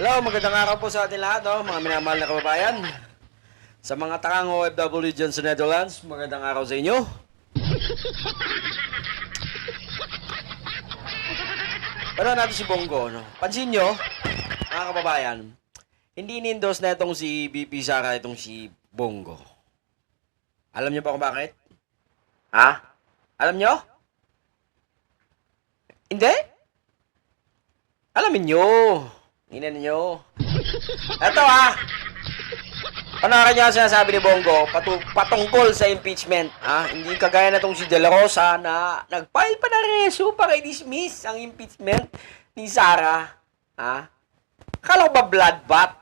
Hello, magandang araw po sa ating lahat, no? mga minamahal na kababayan. Sa mga takang OFW dyan sa Netherlands, magandang araw sa inyo. Pero natin si Bongo, no? Pansin nyo, mga kababayan, hindi in-endorse na itong si BP Sara, itong si Bongo. Alam niyo ba kung bakit? Ha? Alam nyo? Hindi? Alamin nyo. Nyo. Ito ah. Panaran niya ang sinasabi ni Bongo patu patungkol sa impeachment. Ah, hindi kagaya na tong si De La Rosa na nag-file pa ng reso para i-dismiss ang impeachment ni Sara. Ha? Akala ko ba bloodbath?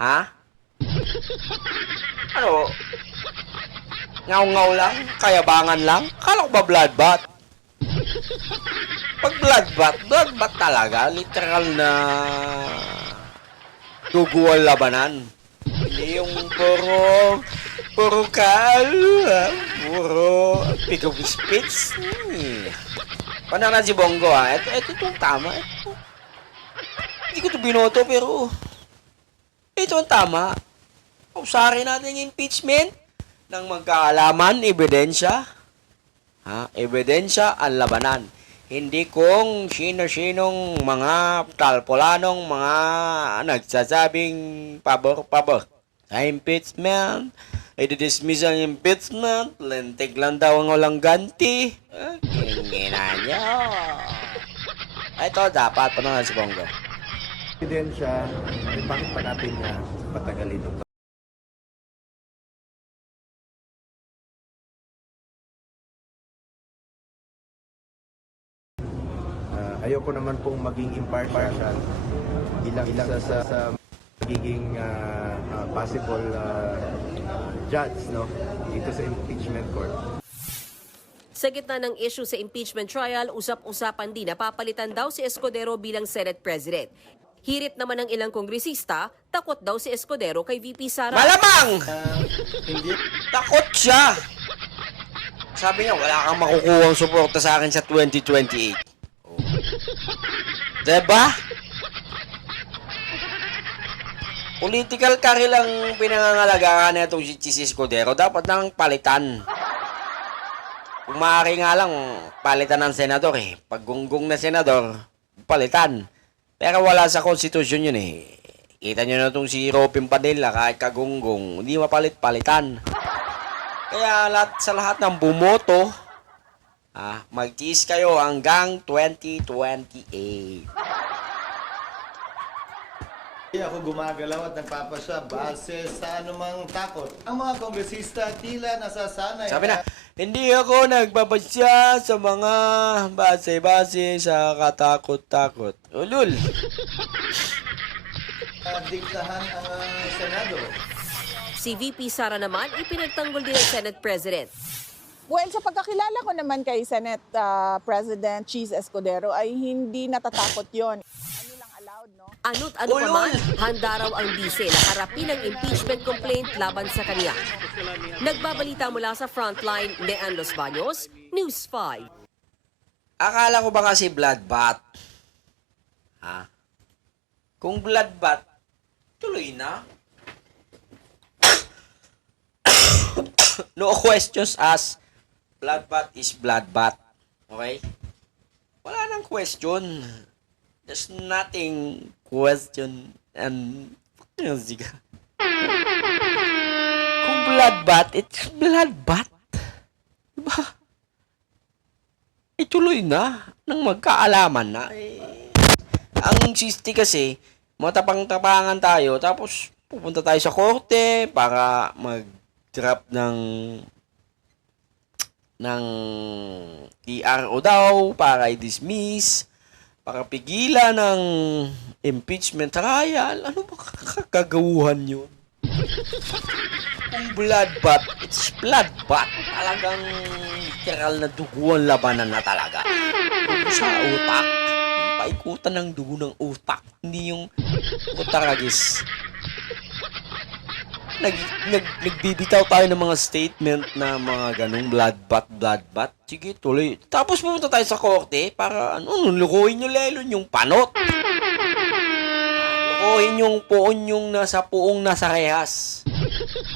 Ha? Ano? Ngaw-ngaw lang? Kayabangan lang? Akala ko ba bloodbath? Pag bloodbath, bloodbath talaga. Literal na duguan labanan. Hindi yung puro, puro kalo, ha? puro pick of speech. Hmm. Paano na si Bongo ha? Ito, ito itong tama. Ito. Hindi ko ito binoto pero ito ang tama. Usarin natin yung impeachment ng magkaalaman, ebidensya. Ha? Ebidensya ang labanan. Hindi kung sino-sinong mga talpolanong mga nagsasabing pabor-pabor sa impeachment, i-dismiss ang impeachment, lentik lang daw ang walang ganti. Ah, Kingina nyo. Ito dapat, panonood si Bongo. ebidensya, eh, bakit pa natin na patagalin ito? Naman pong maging impartial bilang isa sa, sa magiging ah, ah, possible ah, judge no dito sa impeachment court. Sa gitna ng issue sa impeachment trial, usap-usapan din na papalitan daw si Escudero bilang Senate President. Hirit naman ng ilang kongresista, takot daw si Escudero kay VP Sara. Malamang! Ah, hindi Takot siya! Sabi niya, wala kang makukuha suporta sa akin sa 2028. Diba? Political career lang pinangangalagaan na itong si Escudero. Dapat nang palitan. Kung maaari nga lang, palitan ng senador eh. Pag gunggong na senador, palitan. Pero wala sa konstitusyon yun eh. Kita nyo na itong si Robin Padilla, kahit kagunggong, hindi mapalit-palitan. Kaya lahat, sa lahat ng bumoto, ah, mag-tease kayo hanggang 2028. Hindi ako gumagalaw at nagpapasya base sa anumang takot. Ang mga kongresista tila nasasanay Sabi na, hindi ako nagbabasya sa mga base-base sa katakot-takot. Ulul. na diktahan ang ah, Senado. Si VP Sara naman ipinagtanggol din ng Senate President. Well, sa pagkakilala ko naman kay Senate ah, President Cheese Escudero ay hindi natatakot yon. Ano lang allowed, no? Ano't ano pa man, handa raw ang bise na harapin ang impeachment complaint laban sa kanya. Nagbabalita mula sa frontline, Nean Los Baños, News 5. Akala ko ba kasi bloodbath? Ha? Kung bloodbath, tuloy na. no questions asked. Bloodbath is bloodbath. Okay? Wala nang question. There's nothing question and Ziga. Kung bloodbath, it's bloodbath. Diba? ituloy na nang magkaalaman na. Eh, ang sisti kasi, matapang-tapangan tayo, tapos pupunta tayo sa korte para mag-drop ng ng TRO daw para i-dismiss, para pigilan ng impeachment trial. Ano ba kakagawuhan yun? Kung bloodbath, it's bloodbath. Talagang literal na duguan labanan na talaga. Dugo sa utak. Paikutan ng dugo ng utak. Hindi yung utaragis. Nag, nag, nagbibitaw tayo ng mga statement na mga ganong bloodbath, bloodbath. Sige, tuloy. Tapos pumunta tayo sa korte para ano, lukuhin nyo lelo yung panot. Lukuhin yung puon yung nasa puong nasa rehas.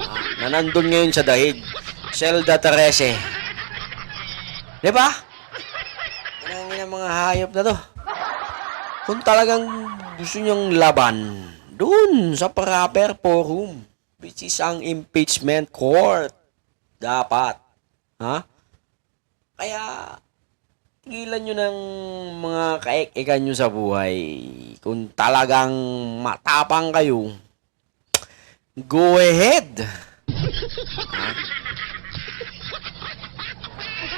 Ah, na nandun ngayon sa dahig. Zelda 13. Di ba? Yan ang mga hayop na to. Kung talagang gusto niyong laban, dun sa proper forum, which is ang impeachment court. Dapat. Ha? Kaya, tigilan nyo ng mga kaek-ekan nyo sa buhay. Kung talagang matapang kayo, go ahead.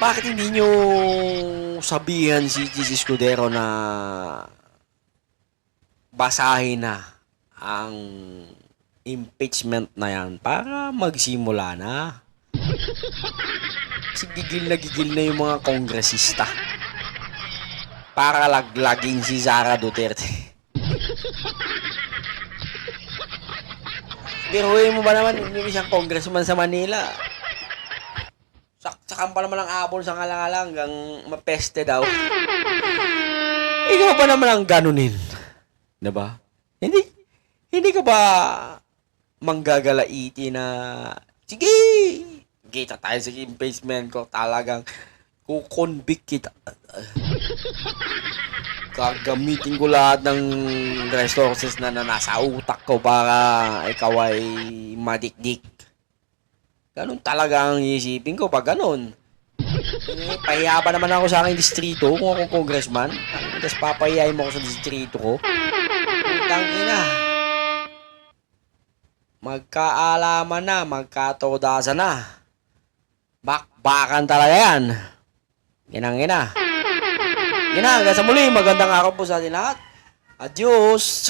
Bakit hindi nyo sabihan si Jesus Escudero na basahin na ang impeachment na yan para magsimula na? Kasi gigil na gigil na yung mga kongresista. Para laglaging si Sara Duterte. Biruin mo ba naman yung isang congressman sa Manila? Sak sakan pa naman ang apple sa ngalang-alang hanggang mapeste daw. Ikaw pa naman ang ganunin. Diba? Hindi, hindi ka ba manggagalaiti na, sige, kita tayo sa impeachment ko, talagang kukonvict kita. Gagamitin ko lahat ng resources na, na nasa utak ko para ikaw ay madikdik. Ganun talaga ang isipin ko pag ganun. Eh, pahiya pa naman ako sa aking distrito kung ako congressman. Tapos papahiyain mo ako sa distrito ko. Putang ina. Magkaalaman na, magkatodasan na. Bakbakan talaga yan. Ginang ina. Hanggang sa muli. Magandang araw po sa atin lahat. Adios!